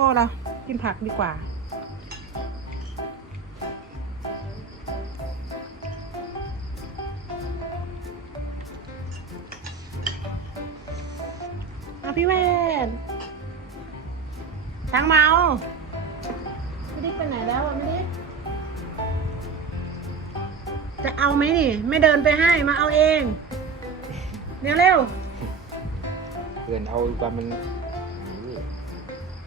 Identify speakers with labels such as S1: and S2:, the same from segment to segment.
S1: โอเรากินผักดีกว่า เอาพี่เวนช้างเมาไม่ได้ไปไหนแล้วอะไม่ได้จะเอาไหมนี่ ไม่เดินไปให้มาเอาเอง เร็วเร็ว
S2: เพื่อนเอาความัน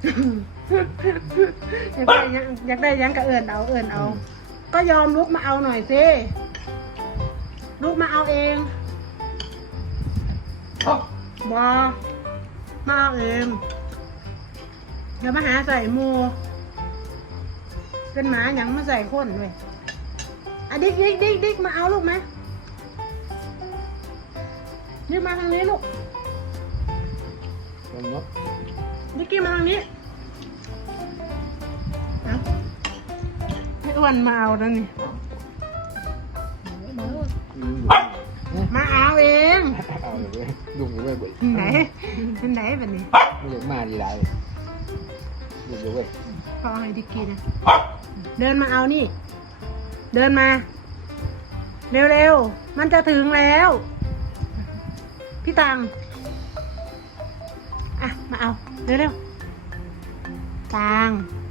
S1: อยากได้ยังอยากได้ยังกะเอิญเอาเอิญเอา ก็ยอมลุกมาเอาหน่อยสิลุกมาเอาเองบอมาเอาเองเดี๋ยวมาหาใส่หมูเป็นหมาหยังมาใส่คนเลยอะดิ๊กดิ๊กดิ๊กดิ๊กมาเอาลูกไหมดิ๊กมาทางนี้ลูก
S2: ตรงเนาะ
S1: ดิ๊กกี้มาทางนี้ เอาไม่อ้วนมาเอาแล้วนี่
S2: อืม
S1: มาเอาเอง
S2: เอาเลยเว้ยลุงอยู่เว้ยเว้ย
S1: ไหนเป็นไหนแบบนี้
S2: ไม่อยากมาดีไรลุงอยู่เว้ย
S1: พอให้ดิ๊กกี้นะเดินมาเอานี่ เดินมา เร็วๆ มันจะถึงแล้ว พี่ตังอะ มาเอา เร็วๆตังอืม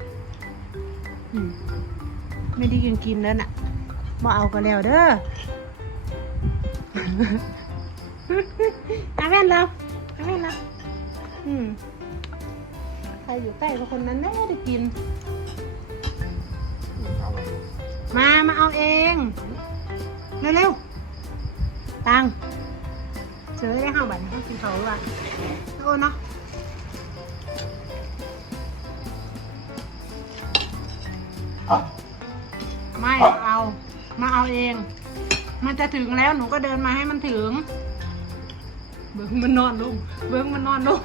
S1: ไม่ได้กินกินแล้วน่ะมาเอาก็แล้วเด้ออาแว่นเราอาแว่นเราอืมใครอยู่ใกล้กับคนนั้นแน่ได้กิน
S2: เอาเลย
S1: มามาเอาเอง เร็วๆ ตังเจอได้ห้าบาทเขากินเขาหรือเปล่าโอ้เนาะ ไม่เอา มาเอาเอง มันจะถึงแล้วหนูก็เดินมาให้มันถึง เบิ้งมันนอนลง เบิ้งมันนอนลง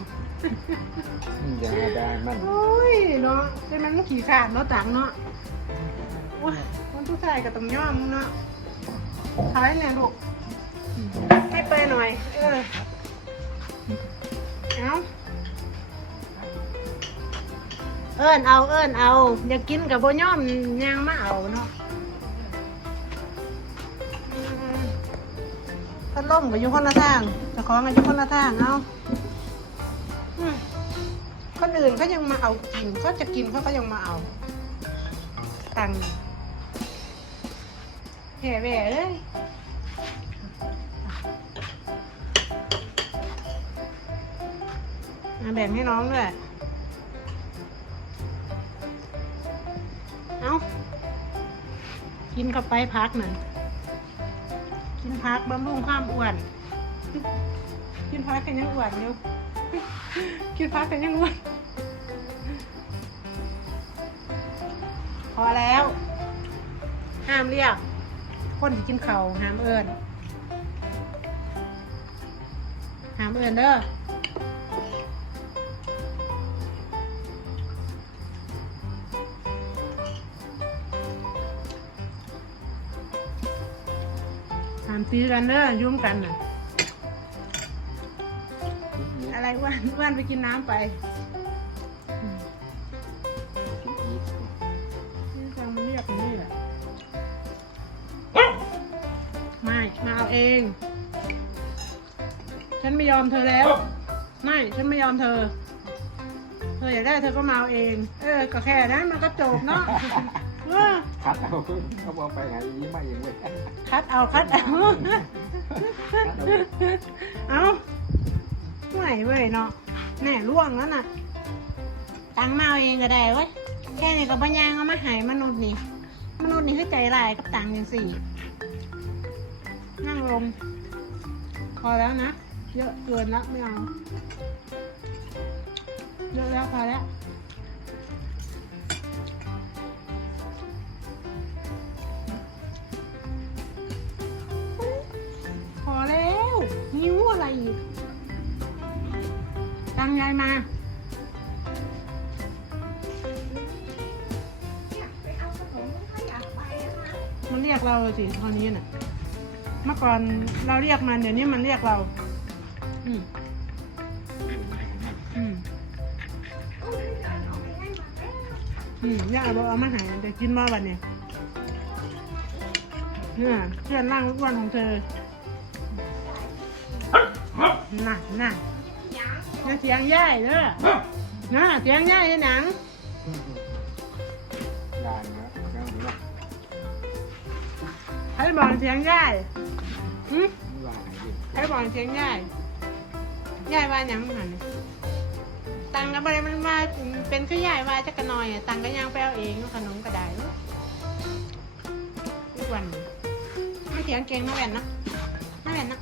S2: อืมอย่างไรได้มัน
S1: โอ้ยเนาะใช่ไหมมันขี่ขาดเนาะตังเนาะโอ้ยคนผู้ชายก็ต้องย่อมเนาะขายเนี่ยลูกอืมให้ไปหน่อย เออ เอา เอิญเอาเอิญเอาอยากกินกับโบย่อมยังมาเอาเนาะพัดลมก็อยู่คนละทางเจะของก็อยู่คนละทางเอาคนอื่นเขายังมาเอากินเขาจะกินเขาก็ยังมาเอา ตังค์แห่แหว่เลยแบ่งให้น้องด้วย เอากินเข้าไปพักหน่อยกินพักบำรุงความอ้วน กินพักกันยังอ้วนอยู่กินพักกันยังอ้วน พอแล้ว ห้ามเรียก คนที่กินเขาห้ามเอิญห้ามเอิญเด้อามตีกันเด้อยุ่งกันน่ะ อะไรว่านว่านไปกินน้ำไปอืมนี่ทางมันเรียกมันนี่แหละไม่ มาเอาเอง ฉันไม่ยอมเธอแล้ว ไม่ ฉันไม่ยอมเธอ เธออยากได้เธอก็มาเอาเอง เออ ก็แค่นั้นมันก็จบเนาะเออ
S2: คัดเอาเขาบอกไปหนยิ้มมาเองเว้ย
S1: คัดเอาคัดเอา
S2: คัดเอา
S1: เอาไม่เว้ยเนาะแน่ล่วงแล้วน่ะ ตังมาเอาเองก็ได้เว้ยแค่นี้ก็ปัญญางเอามาหายมนุษย์นี่ มนุษย์นี่คือใจร้ายกับตังอย่างสี่ นั่งลงพอแล้วนะ เยอะเกินแล้วไม่เอา เยอะแล้วพอแล้ว ยายมามันเรียกเราสิตอนนี้น่ะ เมื่อก่อนเราเรียกมันเดี๋ยวนี้มันเรียกเรา อืมอืมอืมย่าบอกเอามาใหายจะกินมาบัดเนี่ยเนี่ยเพื่อนร่างอ้วนของเธอน่ะน่ะ น่ะเสียงย่ายเด้อน่ะเสียงย่ายเด้อหนัง
S2: ได้นะยังดีนะ
S1: ใครบอกเสียงย่ายหืม
S2: ไม่ว่าไหนดิ
S1: ใครบอกเสียงย่ายย่ายว่าหยังหันนี่ตังกับอะไรมันมาเป็นก็ย่ายว่าจะกระนอยอะตังก็ยังไปเอาเองขนมก็ได้เนาะทุกวันไม่เถียงเก่งนะแว่นนะนะแว่นนะ